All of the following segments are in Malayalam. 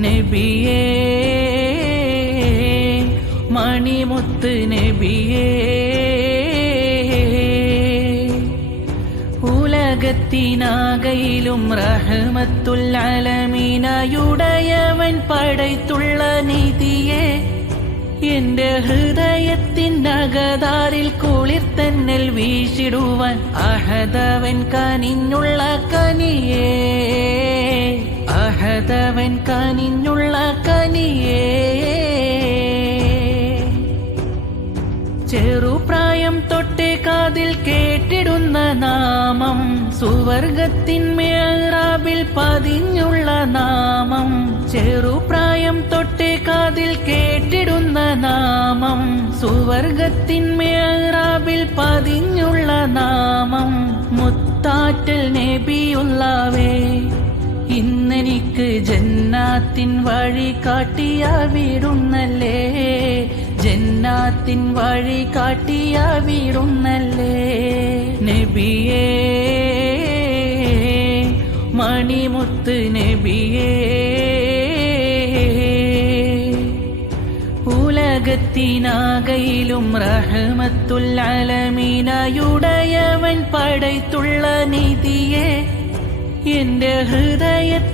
നബിയേ മണിമുത്ത് നബിയേ ഉലകത്തിനാകയിലും റഹ്മത്തുൽ ആലമീനായുടയവൻ പടൈത്തുള്ള നിധിയെ എന്റെ ഹൃദയത്തിനകതാരിൽ കുളിർത്തന്നൽ വീശിടുവാൻ അഹദവൻ കനിഞ്ഞുള്ള കനിയേ അഹദവൻ കനിഞ്ഞുള്ള കനിയേ ചെറുപ്രായം തൊട്ടേ കാതിൽ കേട്ടിടുന്ന നാമം സുവർഗത്തിൻ മിഹ്റാബിൽ പതിഞ്ഞുള്ള നാമം ചെറുപ്രായം തൊട്ടേ കാതിൽ കേട്ടിടുന്ന നാമം സുവർഗത്തിൻ മിഹ്റാബിൽ പതിഞ്ഞുള്ള നാമം മുത്താറ്റൽ നബിയുള്ളവേ ഇന്നെനിക്ക് ജന്നാത്തിൻ വഴി കാട്ടിയ വീടുന്നല്ലേ ജന്നാത്തിൻ വഴി കാട്ടിയ വീടുന്നല്ലേ നബിയേ മണിമുത്ത് നബിയേ ഉലകത്തിനാകയിലും റഹ്മത്തുൽ ആലമീനായുടയവൻ പടൈത്തുള്ള നിധിയെ എന്റെ ഹൃദയത്തിനകതാരിൽ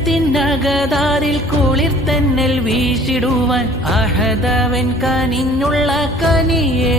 കുളിർത്തന്നൽ വീശിടുവാൻ അഹദവൻ കനിഞ്ഞുള്ള കനിയേ